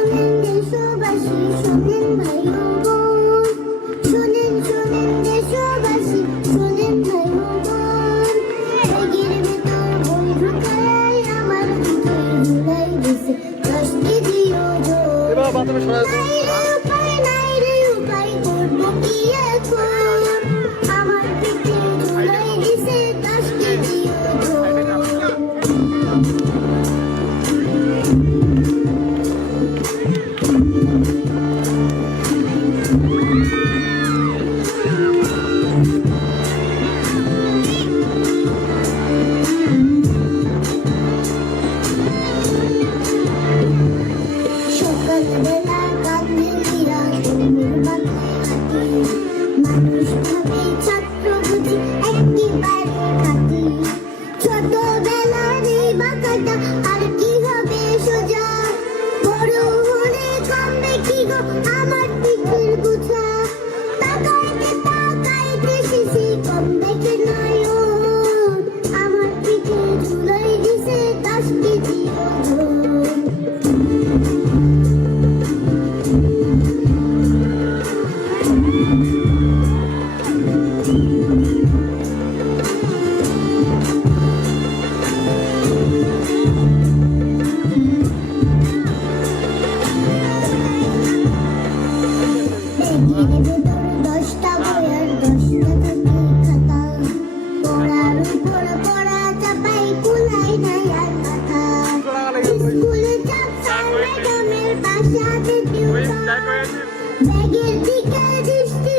শোনেন দেশবাসী, শোনেন ভাই ও বোন, শোনেন শোনেন দেশবাসী, শোনেন ভাই ও বোন। ব্যাগের ভেতর বই ঢুকায় আমার বুকে ঝুলাই দিছে 10 কেজি ওজন। নাই রে উপায়, নাই রে উপায়, করবো কি এখন? আমার পিঠে ঝুলাই দিছে 10 কেজি ওজন। সকালবেলা কাঁদলে মীরা, ঘুমের মাথায় হাঁটি। মানুষ ভাবে ছাত্র বুঝি একেবারে খাঁটি। ছোটবেলার এই বাঁকাটা আর কি হবে সোজা? বড় হলে কমবে কি গো আমার পিঠের বোঝা? তাকাইতে শিশি কমবে কি নয়ন? আমার পিঠে ঝুলাই দিছে 10 কেজি ওজন। ব্যাগের ভেতর 10টা বই আর 10টা থেকে খাতা। পড়ার উপর পড়া চাপাই, কুলাই নাই আর মাথা। স্কুলে চাপ, স্যার ম্যাডামের বাসাতে টিউশন। ব্যাগের দিকে দৃষ্টি